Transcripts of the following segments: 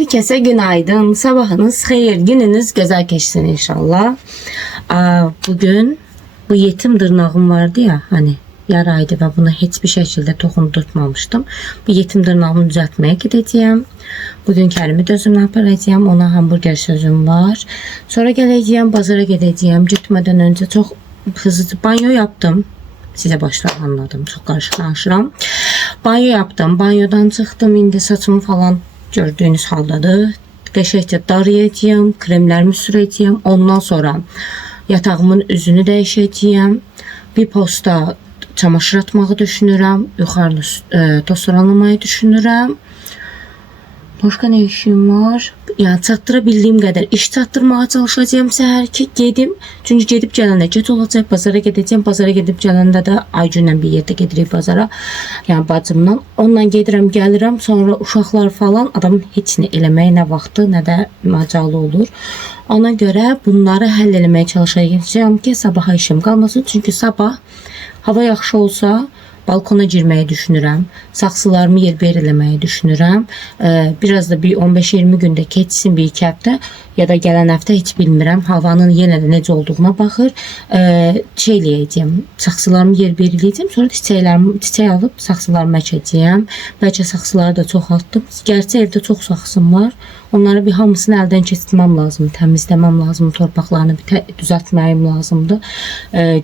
Herkese günaydın. Sabahınız hayır, gününüz güzel geçsin inşallah. Bugün bu yetim dırnağım vardı ya, hani yaraydı ve buna hiçbir şekilde dokundurtmamıştım. Bu yetim dırnağımı düzeltmeye gideceğim. Bugün kendimi dözümle aparacağım. Ona hamburger sözüm var. Sonra geleceğim, bazara gideceğim. Gitmeden önce çok hızlı banyo yaptım. Size baştan anladım. Çok karışık danışıram. Banyo yaptım. Banyodan çıktım. İndi saçımı falan gördüğünüz haldadır. Qəşəngcə darayacağım. Kremlerimi süreceğim. Ondan sonra yatağımın üzünü değişeceğim. Bir posta çamaşır atmağı düşünürəm. Yuxarını tosalanmayı düşünürəm. Başka ne işim var? Yani çatdıra bildiyim qədər iş çatdırmağa çalışacağım səhər ki gedim. Çünkü gedib gələndə gec olacaq. Bazara gedəcəm. Bazara gedib gələndə də Aycünlə bir yerdə gedirik bazara. Yani bacımla. Onunla gedirəm, gəlirəm. Sonra uşaqlar falan adamın heç nə eləməyə nə vaxtı, nə də macalı olur. Ona görə bunları həll eləməyə çalışacağım ki sabaha işim qalmasın. Çünkü sabah hava yaxşı olsa balkona girmeyi düşünürəm. Saksılarımı yerber eləməyi düşünürəm. Biraz da bir 15-20 gündə keçsin, bir iki həftə ya da gələn həftə heç bilmirəm. Havanın yenə də necə olduğuna baxır. Şey eləyəcəm. Saksılarımı yerber eləyəcəm. Sonra çiçək alıb saksılarımı əkəcəyəm. Bəlkə saksıları da çoxaltdım. Gerçi evdə çox saksım var. Onları bir hamısını əldən keçirməm lazım, təmizləməm lazım, torpaqlarını bir düzəltməyim lazımdır.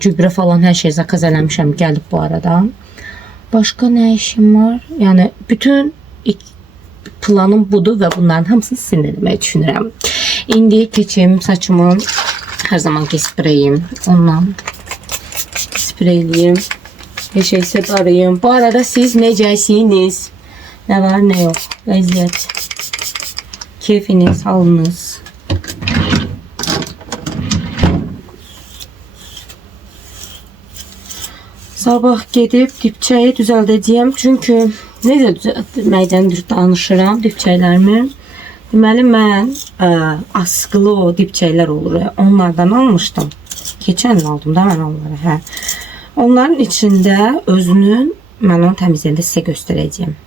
Gübrə falan hər şey zakaz eləmişəm, gəlib bu arada. Başka ne işim var? Yani bütün planım budur ve bunların hamısını sizinlə eləməyi düşünürəm. İndi keçim saçımın her zamanki spreyim. Ondan spreyliyim. Her şey separayım. Bu arada siz necəsiniz? Ne var ne yok? Vəziyyət. Keyfiniz, halınız. Sabah gedib dipçəyi düzəldəcəyəm. Çünki necə düzəltməkdən danışıram dipçəklərimi. Deməli mən askılı o dipçəklər olur. Onlardan almışdım. Keçən il aldım da mən onları. Hə. Onların içində özünün, mən onu təmizləyəndə sizə göstərəcəyim.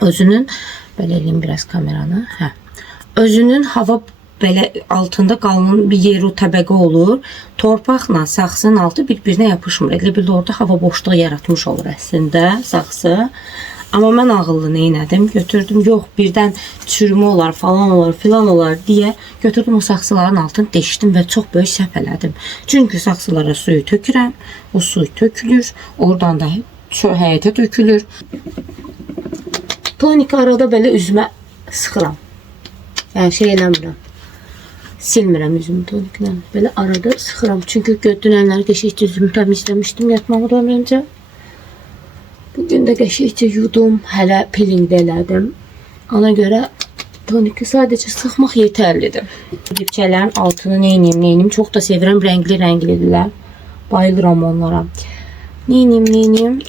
Özünün, belə eləyim biraz kameranı. Hə. Özünün hava belə altında qalın bir yeri, o təbəqə olur. Torpaqla saksının altı bir-birinə yapışmır. Elə bil orada hava boşluğu yaratmış olur əslində saksı. Amma mən ağıllı neynədim? Götürdüm, yox birdən çürümə olar, falan olar, filan olar deyə götürdüm o saksıların altını deşdim və çox böyük səhv elədim. Çünki saksılara suyu tökürəm, o suyu tökülür, oradan da həyətə tökülür. Tonik arada belə üzümə sıxıram. Yəni şey eləmirəm. Silmirəm üzümü toniklə. Belə arada sıxıram. Çünki dünənlər qəşəngcə üzümü təmizləmişdim yatmamadan öncə. Bugün də qəşəngcə yudum. Hələ peeling elədim. Ona görə toniki sadəcə sıxmaq yetərlidir. Dipçələrin altını neyniyim? Çox da sevirəm. Rəngli-rənglidirlər. Bayılıram onlara. Neyniyim?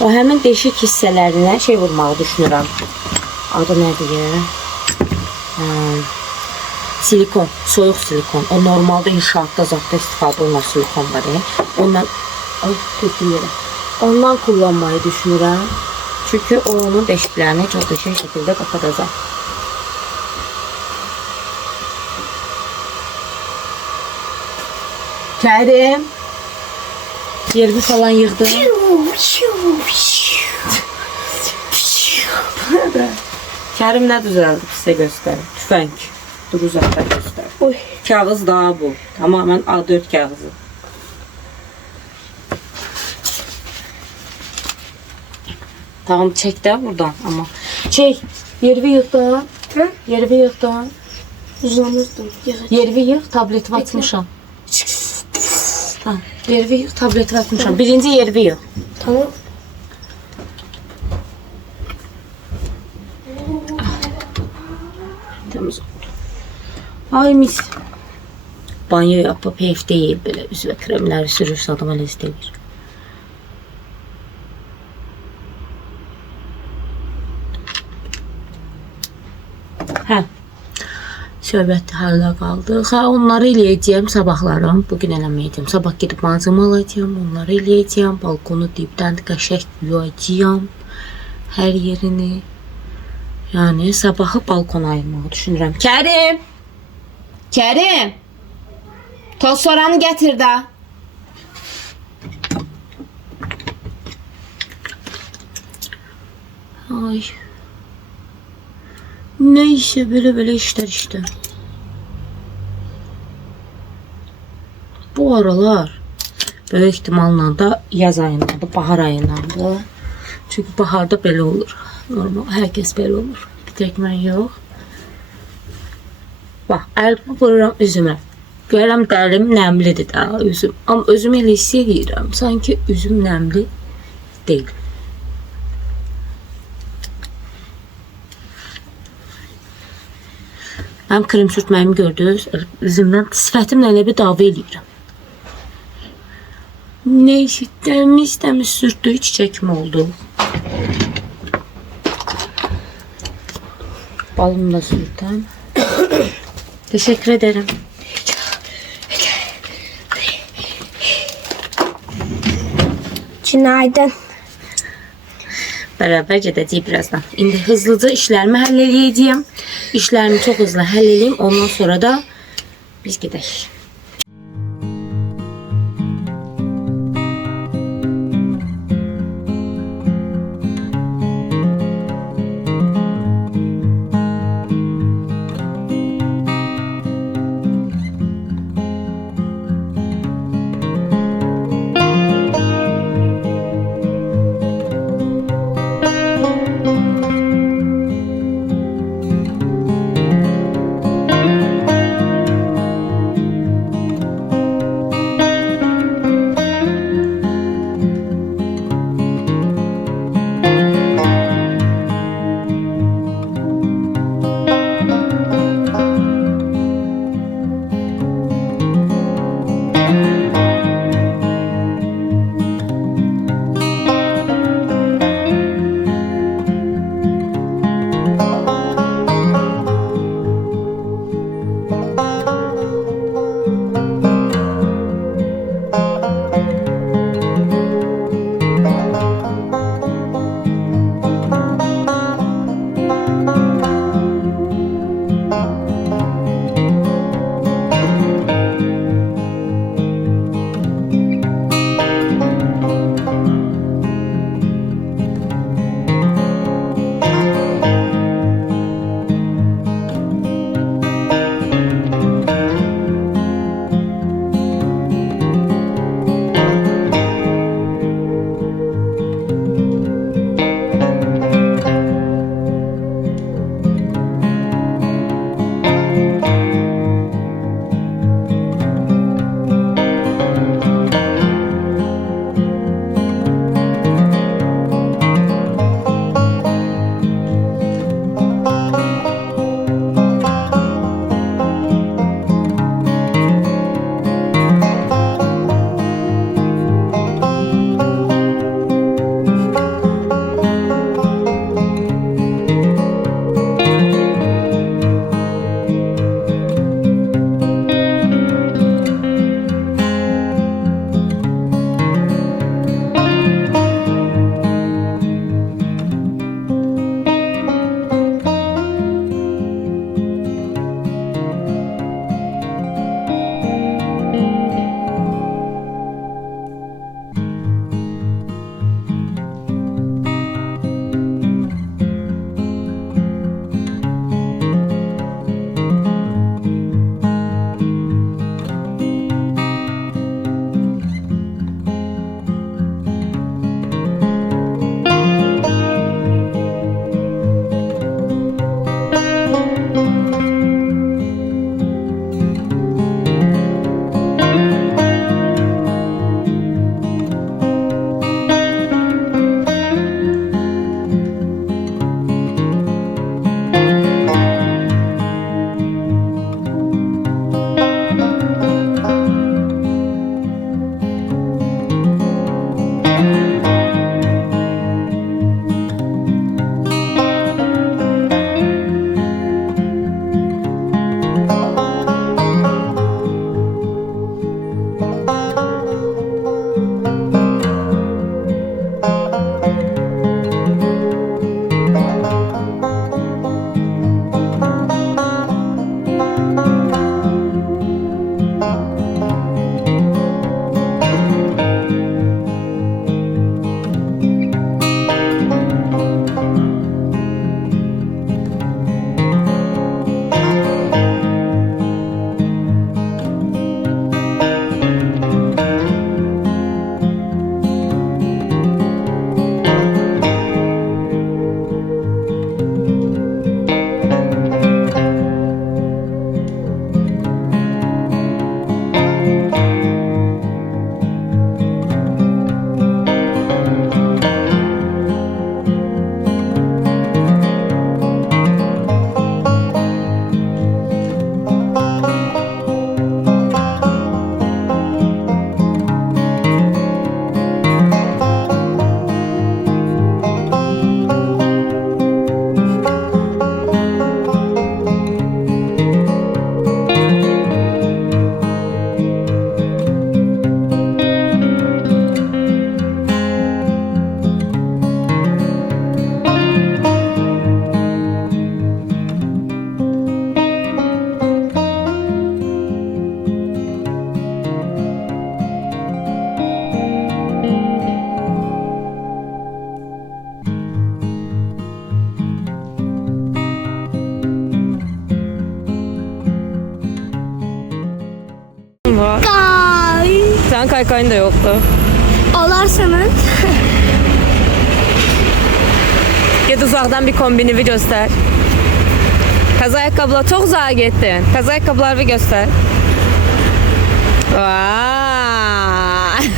O həmin deşik hissələrinə şey vurmağı düşünürəm. Adı nədir? Silikon, soyuq silikon. O normalde inşaatda zatda istifadə olunan silikon var. Ondan ondan kullanmayı düşünürəm. Çünki o onun deşiklərini çox qəşəng şəkildə qapatacaq. Kərim, yerimi falan yığdım. Kərim nə düzəldi sizə göstərim. Tüfəng. Dur uzaqdan göstərim. Oy. Kağız daha bu. Tamamen A4 kağızı. Tamam çek də buradan ama. Çek. Yervi yığdan. Hı? Yervi yığdan. Uzanırdım. Yervi yığ. Tableti atmışam. Ha, yervi yığ. Tableti atmışam. Birinci yervi yığ. Tamam. Temiz oldu. Ay mis. Banyo yapıp heyif değil böyle üzve kremleri sürürse adama lezzet verir. Hə. Söhbət hala qaldı. Ha onları eləyəcəyəm sabahlarım. Bugün eləməyəcəm. Sabah gedib malzemə alacağım. Onları eləyəcəm. Balkonu dibdən qəşəng yuyacağam. Hər yerini. Yani sabahı balkona ayırmağı düşünürəm. Kərim! Kərim! Toz soranı gətir də. Ay. Neyse böyle işler işte. Bu aralar böyük ihtimalla da yaz ayındadır, bahar ayındadır. Çünkü baharda belə olur. Normal, herkes belə olur. Bir tek mən yox. Bax, əlimi vururam üzümə. Görürəm dərim nəmlidir də üzüm. Amma özüm elə hiss edirəm. Sanki üzüm nəmli deyil. Mənim krem sürtməyimi gördünüz. Üzümdən sifətimlə elə bir dava eləyirəm. Neyse, təmiz sürtdüyü çiçək mi oldu? Balımı da sürtəm. Teşekkür ederim. Günaydın. Beraber gedəcəyik birazdan. İndi hızlıca işlərimi həll edəcəyəm. İşlərimi çox hızlı həll edeyim. Ondan sonra da biz gedək. Sənin kaykayın da yoxdur. Alarsanız. Ged uzaqdan bir kombinivi göstər. Təzə ayaqqabılar çox uzağa getdin. Təzə ayaqqabıları bir göstər. Vay.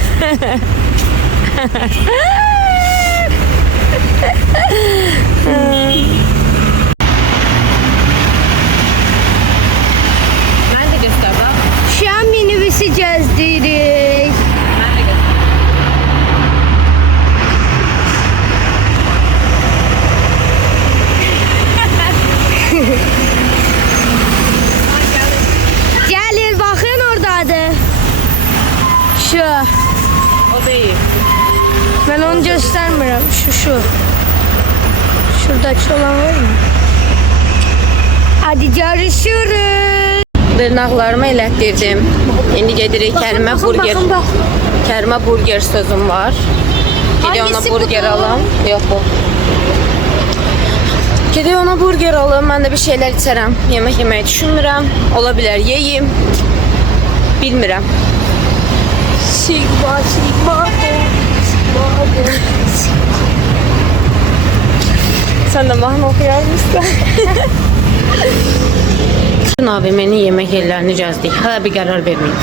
Mən də göstər bax. Şu an minibüsü gezdirik. Mən də göstər. Gelin bakın oradadır. Şu. O deyil. Ben onu göstermiyorum. Şu. Şuradaki olan var mı? Hadi görüşürüz. Dırnaqlarımı elətdirdim. İndi gedirik Kərimə burger. Kərimə burger sözüm var. Gedək ona Hangisi burger budur? alam. Yox bu. Gedək ona burger alım. Mən də bir şeylər içərəm. Yemək yeməyi düşünmürəm. Ola bilər yeyim. Bilmirəm. Sigma. Sən də mahnı oxuyar mısın? AVM'nin yemək yerlərini gəzdik. Hələ bir qərar verməyim.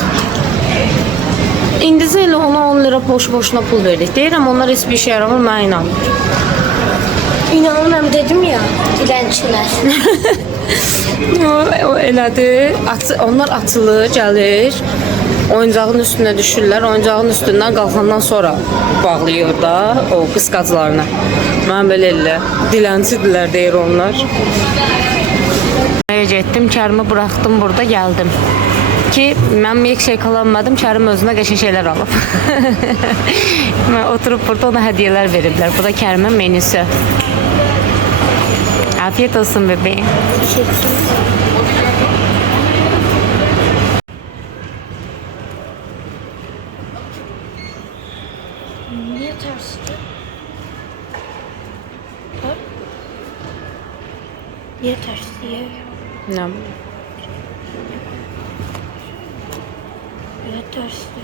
İndizə elə ona 10 lira boş-boşuna pul verdik. Deyirəm onlar heç bir şey yaramır, mənə inanmır. İnanmam dedim ya. Dilençiler. O elədir. Onlar atılır, gəlir. Oyuncağın üstünə düşürlər. Oyuncağın üstündən qalxandan sonra bağlayır da o qısqaclarına. Mən belə elə dilənçidirlər deyir onlar. Getdim, Kərimi buraxdım, burada gəldim. Ki mən milkshake alamadım, Kərim özünə qəşəng şeylər alıb. Mən oturub burada ona hədiyyələr veriblər. Bu da Kərimin menüsü. Afiyet olsun bebeğim. Niye tersti? Niye tersti ya? Ne? Niye tersti?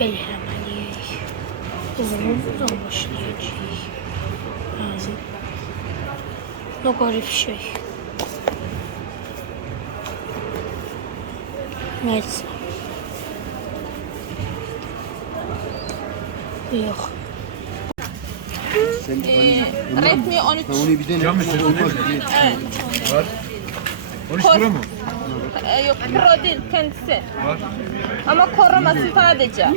Belirlemeliyiz. O zaman buradan başlayacağız. Ne garip şey. Neyse. Yok. Redmi 13 Onu bir dene. Olmaz. var. 13 Pro mu? Yok Pro değil kendisi. Ama koruması sadece.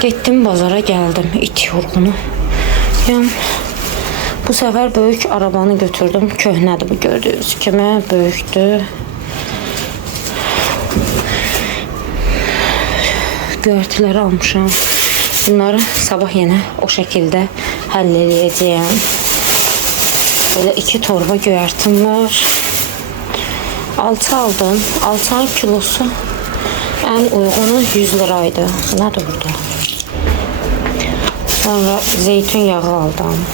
Getdim bazara gəldim, it yorğunu. Yəni bu səfər böyük arabanı götürdüm. Köhnədir bu gördüyünüz kimi, böyükdür. Göyərtiləri almışam. Bunları sabah yenə o şəkildə həll edəcəyəm. Belə 2 torba göyərtim var. Alça aldım. Alçanın kilosu ən uygunu 100 liraydı. Nədir burada? Sonra zeytun yağı aldım.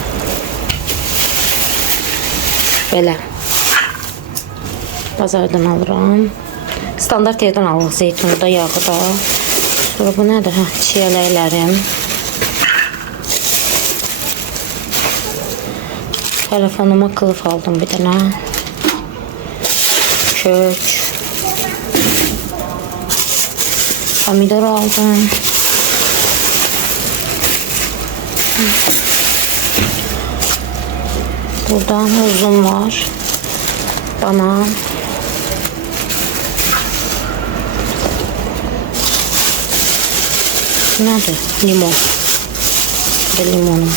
Belə. Bazardan alıram. Standart yerdən alırıq zeytunu da, yağı da. Sonra bu nədir? Çiyələklərim. Telefonuma kılıf aldım bir dənə. Kök. Pomidor aldım. Burada muzum var. Banan. Nədir? Limon. Bir de limonum.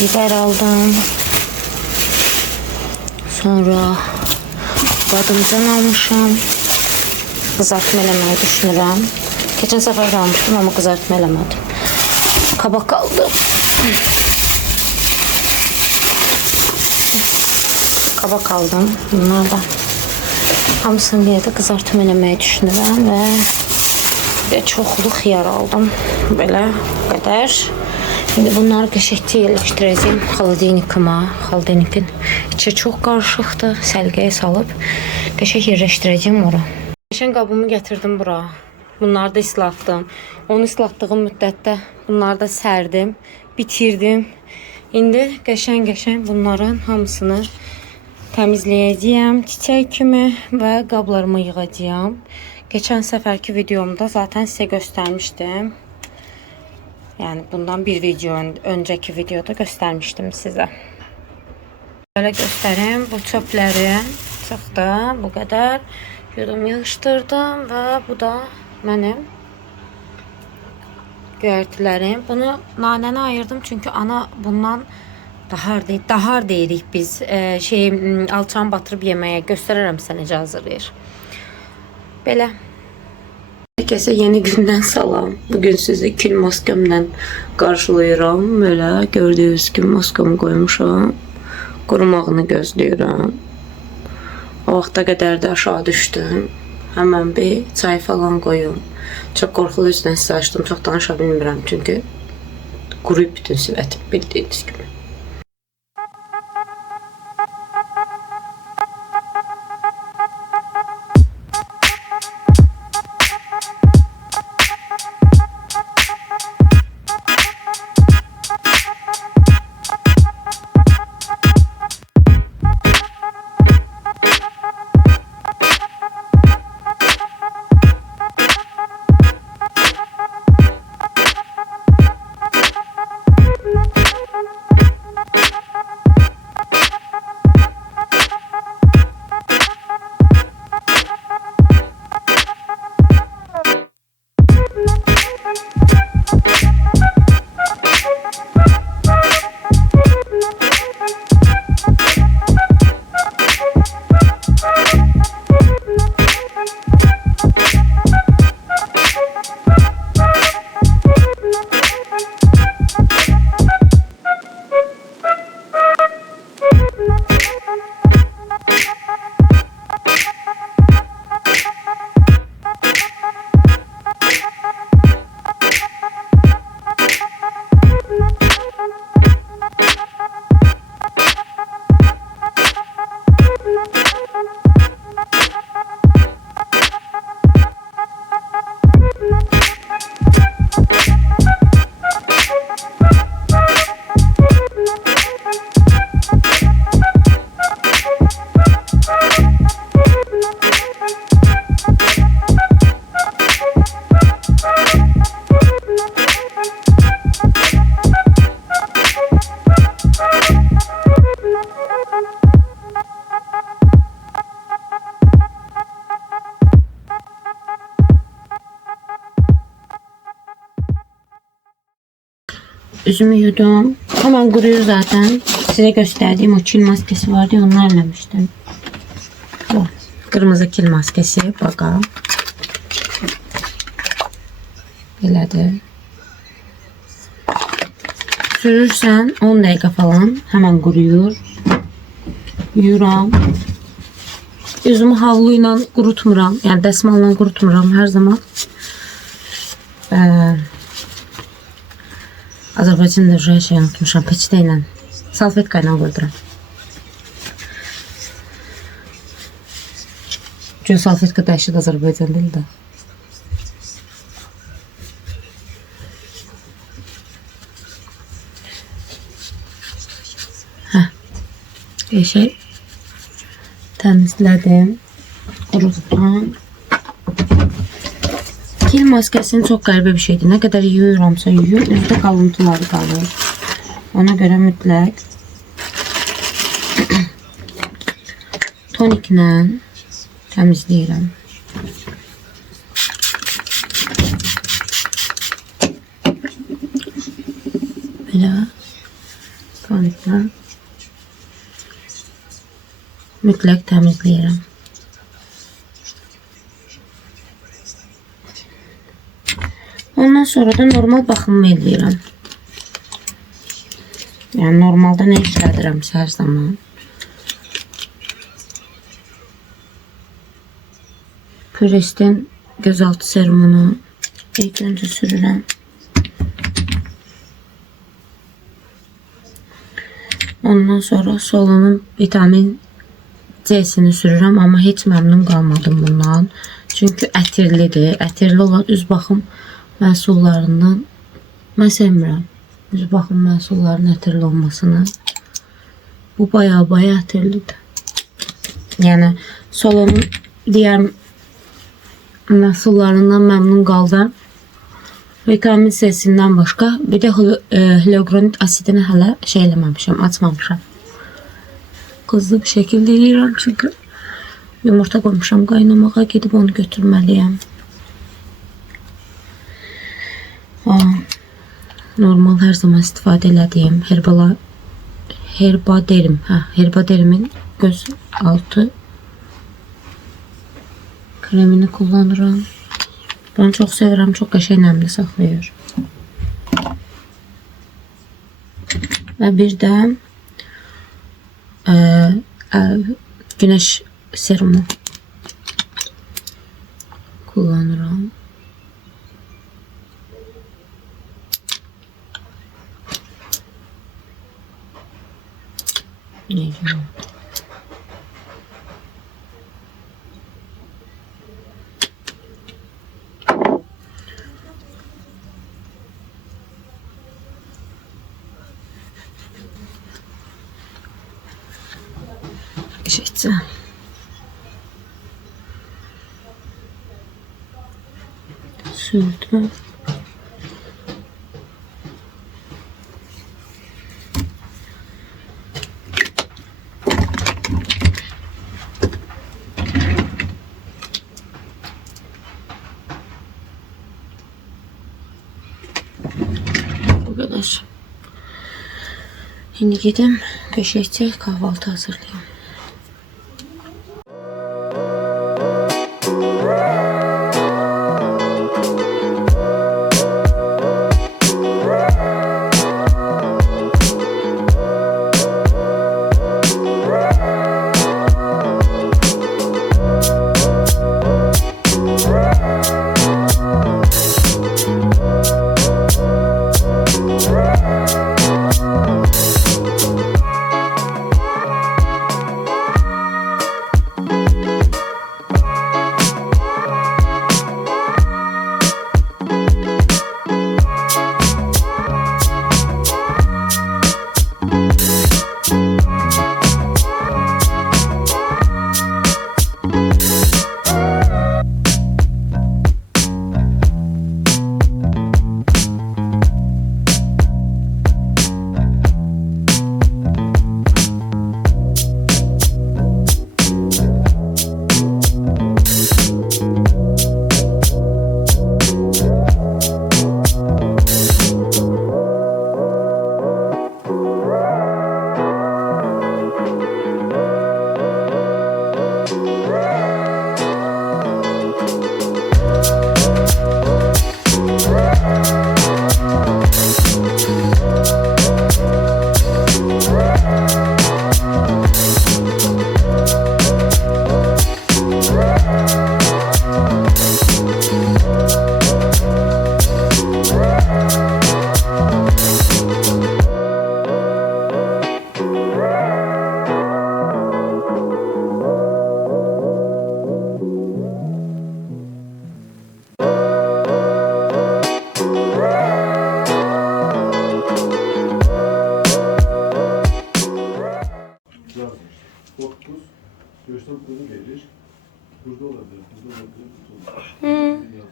Biber aldım. Sonra badımcan almışam. Kızartma eləməyi düşünürəm. Geçen sefer almıştım ama kızartma eləmədim. Kabak aldım. Kabak aldım. Bunlardan hamısını bir yerde kızartma eləməyi düşünürəm və çoxlu xiyar aldım. Belə qədər. Şimdi bunları qəşəngcə yerləşdirəcəm xaladenikıma. Xaladenikin içi çox qarışıqdır. Səlqəyə salıb qəşəng yerləşdirəcəm ora. Qəşəng qabımı gətirdim bura. Bunları da islatdım. Onu islatdığım müddətdə bunları da sərdim, bitirdim. İndi qəşəng bunların hamısını təmizləyəcəyəm çiçək kimi və qablarıma yığacağam. Geçən səfərki videomda zaten sizə göstərmişdim. Yani bundan bir video önceki videoda göstermiştim size. Böyle göstereyim. Bu çöpleri çıxdı. Bu kadar yudum yığışdırdım ve bu da benim göyərtilərim. Bunu nanəni ayırdım çünkü ana bundan dahar deyirik biz. Alçan batırıb yeməyə göstərərəm sənə necə hazırlayır. Belə. Herkese yeni gündən salam. Bugün sizi kül maskamla qarşılayıram. Böyle gördüğünüz gibi maskamı koymuşam. Qurumağını gözləyirəm. O vaxta qədər də aşağı düşdüm. Hemen bir çay falan koyum. Çok qorxulu üzdən sizə açdım. Çox danışa bilmirəm çünkü quruyub bütün sivətim bildiğiniz gibi. Üzümü yudum. Hemen kuruyor zaten. Size gösterdiğim o kil maskesi vardı ya, onu ellemiştim. Bu kırmızı kil maskesi. Bakalım. Belədir. Sürürsen 10 dakika falan hemen kuruyor. Yuyuram. Üzümü havluyla kurutmuram. Yani dəsmalla kurutmuram her zaman. Azərbaycanda her şeyi unutmuşam. Peçete ilə, salfetka ilə qoyduram. Çünki salfetka dəhşət Azərbaycan deyil də. Bir şey təmizlədim, qurutdum. Kil maskesinin çok qəribə bir şeydir. Ne kadar yuyuramsa yuyur, üzdə qalıntıları qalır. Ona göre mütləq toniklə təmizləyirəm. Belə toniklə mütləq təmizləyirəm. Ondan sonra da normal baxımımı eləyirəm. Yəni normalda nə işlədirəmsə hər zaman. Purestin gözaltı serumunu ilk öncə sürürəm. Ondan sonra Solon'un vitamin C-sini sürürəm, amma heç məmnun qalmadım bundan. Çünki ətirlidir. Ətirli olan üz baxım məhsullarından mən sevmirəm. Üz baxım məhsullarının ətirli olmasını. Bu bayağı ətirlidir. Yəni Solon'un digər məhsullarından məmnun qaldım. Vitamin C-sindən başqa bir də hyaluronik asidini hələ şey eləməmişəm, açmamışam. Hızlı bir şekilde yiyirəm çünkü yumurta koymuşam qaynamağa, gedib onu götürməliyəm. Normal hər zaman istifadə elədiyim Herbaderimin göz altı kremini kullanıram. Ben çok sevirəm, çok qəşəng nəmli saxlayır. Və bir də güneş serumu kullanıram. Neyəcəm? Geçeceğim. Sürdüm. Bu kadar. Şimdi gideyim köşeye kahvaltı hazırlayayım. Göğüsten kuzu gelir. Burada olabilir. Burada olabilir.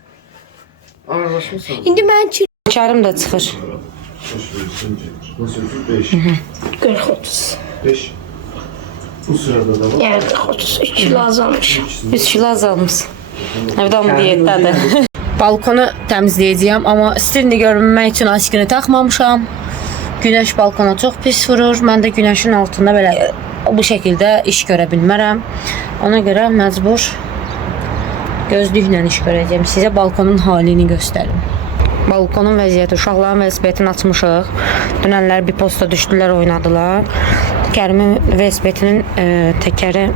Anlaşmışsın. İndi mən Karım da çıxır. Nasıl 5? 40-30. 5. Bu sırada da var. Yəni 40-30 2 kilo azalmış. 100 kilo azalmış. Evdə mı diyetdədir. Balkonu təmizləyəcəyəm, amma stilini görünmək üçün askını taxmamışam. Güneş balkona çox pis vurur. Mən də güneşin altında belə bu şəkildə iş görə bilmərəm. Ona görə məcbur gözlüklə iş görəcəm. Sizə balkonun halini göstərim. Balkonun vəziyyəti, uşaqların velosipedini açmışıq. Dünənlər bir posta düşdülər, oynadılar. Kərimin velosipedinin təkəri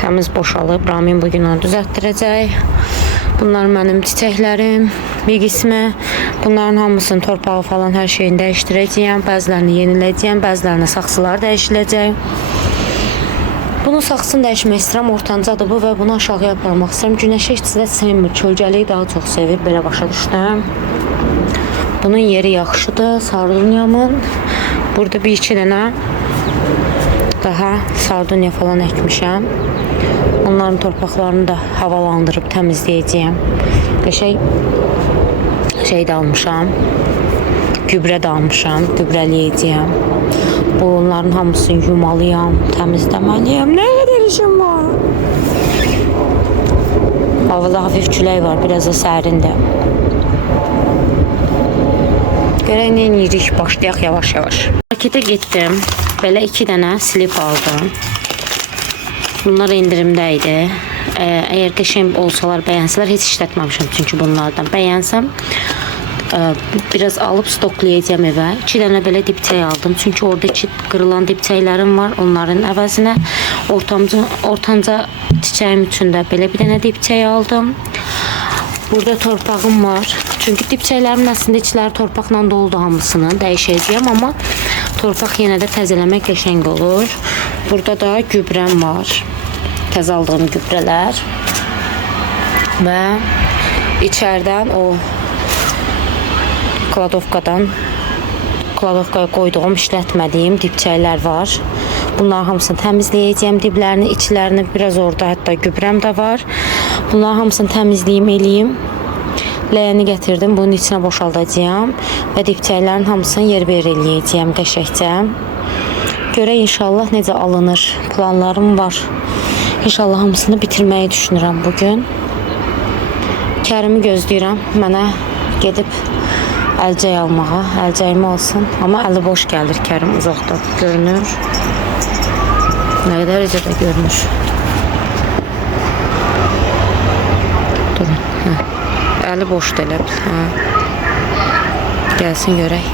təmiz boşalıb. Ramin bugün onu düzəltdirəcək. Bunlar mənim çiçəklərim. Bir qismi. Bunların hamısının torpağı falan hər şeyini dəyişdirəcəyəm. Bəzilərini yeniləyəcəyəm, bəzilərini saxsılar dəyişiləcək. Bunun saxsını dəyişmək istəyirəm. Ortancadır bu və bunu aşağıya aparmaq istəyirəm. Günəşə heç də sevmir. Çölgəliyi daha çox sevir. Belə başa düşdüm. Bunun yeri yaxşıdır. Sardunyamın. Burada bir iki dənə daha sardunya falan əkmişəm. Onların torpaqlarını da havalandırıb təmizləyəcəyəm. Qəşəng şey də almışam. Gübrə də almışam. Gübrələyəcəyəm. Bunların hamısını yumalıyam, təmizləməliyəm. Nə qədər işim var? Havada hafif külək var, biraz da sərindir. Görək nə edirik, başlayaq yavaş-yavaş. Marketə getdim. Belə 2 dənə slip aldım. Bunlar indirimdə idi. Əgər qəşəng olsalar, bəyənsələr, heç işlətməmişəm. Çünki bunlardan bəyənsəm, biraz alıb stoklayacağım evə. 2 dənə belə dipçək aldım. Çünki orada 2 qırılan dipçəklərim var. Onların əvəzinə ortanca çiçəyim üçün də belə bir dənə dipçək aldım. Burada torpağım var. Çünki dipçəklərimin əslində içləri torpaqla doludur hamısını. Dəyişəcəyəm, amma torpaq yenə də təzələmək qəşəng olur. Burada da gübrəm var. Təzə aldığım gübrələr. Və içərdən o kladovkaya qoyduğum, işlətmədiyim dipçəklər var. Bunların hamısını təmizləyəcəyəm. Diblərini, içlərini, biraz orada hətta gübrəm də var. Bunların hamısını təmizləyim, eləyim. Ləyəni gətirdim, bunun içinə boşaldacağım və dipçəklərin hamısını yer-bir eləyəcəyəm qəşəkcə. Görək inşallah necə alınır. Planlarım var. İnşallah hamısını bitirməyi düşünürəm bugün. Kərimi gözləyirəm. Mənə gedib əlcək almağa. Əlcəyimi alsın. Amma əli boş gəlir Kərim uzaqda. Görünür. Nə qədər də görünür. Durun. Əli boşdur elə bil. Gəlsin görək.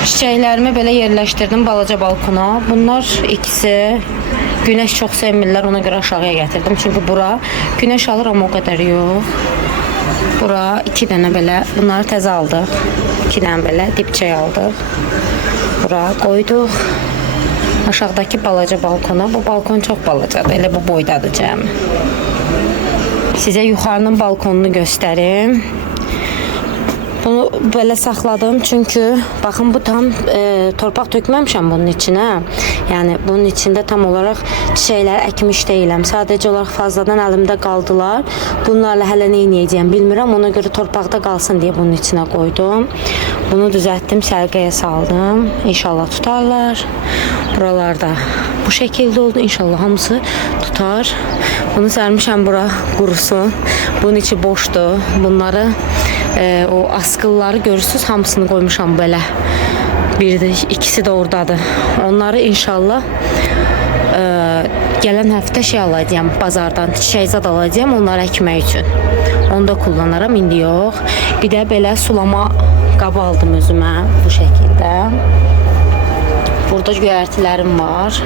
Çiçəklərimi belə yerləşdirdim balaca balkona. Bunlar ikisi güneş çox sevmirlər, ona görə aşağıya gətirdim. Çünki bura güneş alır amma o qədər yox. Bura 2 dənə belə, bunları təzə aldıq. 2 dənə belə dibçək aldıq. Bura qoyduq. Aşağıdakı balaca balkona. Bu balkon çox balacadır. Elə bu boydadır cəmi. Sizə yuxarının balkonunu göstərim. Bunu belə saxladım çünki baxın bu tam torpaq tökməmişəm bunun içinə. Yəni bunun içində tam olaraq çiçəklər əkmiş deyiləm. Sadəcə olaraq fazladan əlimdə qaldılar. Bunlarla hələ nə edəcəyəm bilmirəm. Ona görə torpaqda qalsın deyə bunun içinə qoydum. Bunu düzəltdim, sərqəyə saldım. İnşallah tutarlar. Buralarda bu şəkildə oldu. İnşallah hamısı tutar. Bunu sərmişəm bura qurusun. Bunun içi boşdur. Bunları o askılları görürsüz, hamısını qoymuşam belə. Bir də ikisi də oradadır. Onları inşallah gələn həftə şey alacağam, bazardan çiçəkzad alacağam, onları əkmək üçün. Onu da kullanaram, indi yox. Bir də belə sulama qabı aldım özümə bu şəkildə. Burada göyərtilərim var.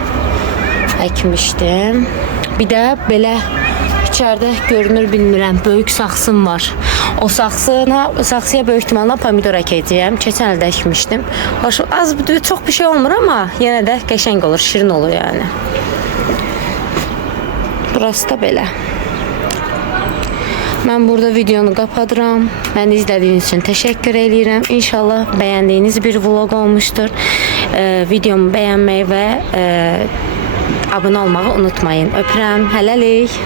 Əkmişdim. Bir də belə içəridə görünür bilmirəm, böyük saxsım var. O saxsıya böyük ihtimalle pomidor əkəcəyəm. Keçən ildə əkmişdim. Az çox bir şey olmur amma yenə də qəşəng olur, şirin olur yəni. Burası da belə. Mən burada videonu kapatıram. Məni izlədiyiniz üçün təşəkkür edirəm. İnşallah bəyəndiyiniz bir vlog olmuştur. Videomu bəyənməyi və abunə olmağı unutmayın. Öpürəm. Hələlik.